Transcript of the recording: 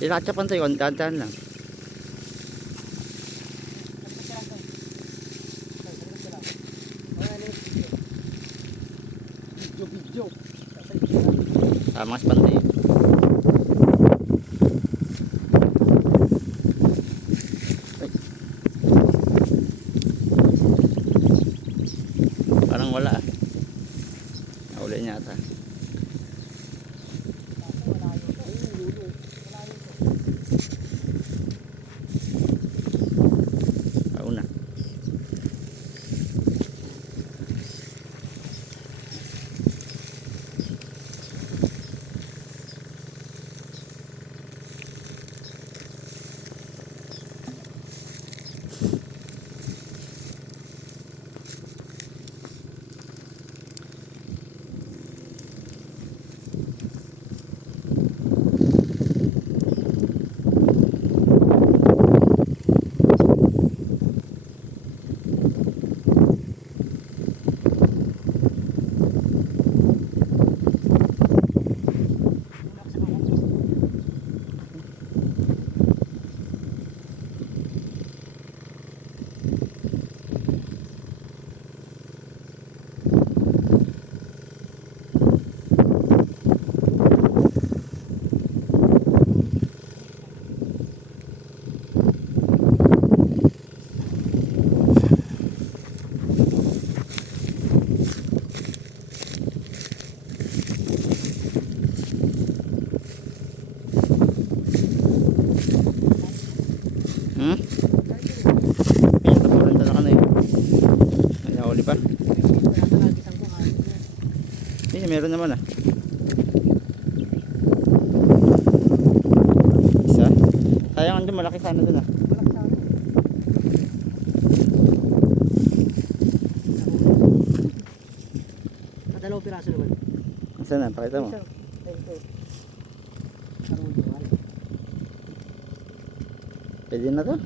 Ilatsapan sa'yo, dahan-dahan lang. Video. Mas pantay. Parang wala ah. Nahuli niya ata. Pauna. Hmm? May tapunan na ka na eh. May nahuli pa. Hindi, meron naman ah. Isa. Sayang andun, malaki sana dun ah. Dalawang piraso naman. Saan na? Pakita mo. Pwede na to?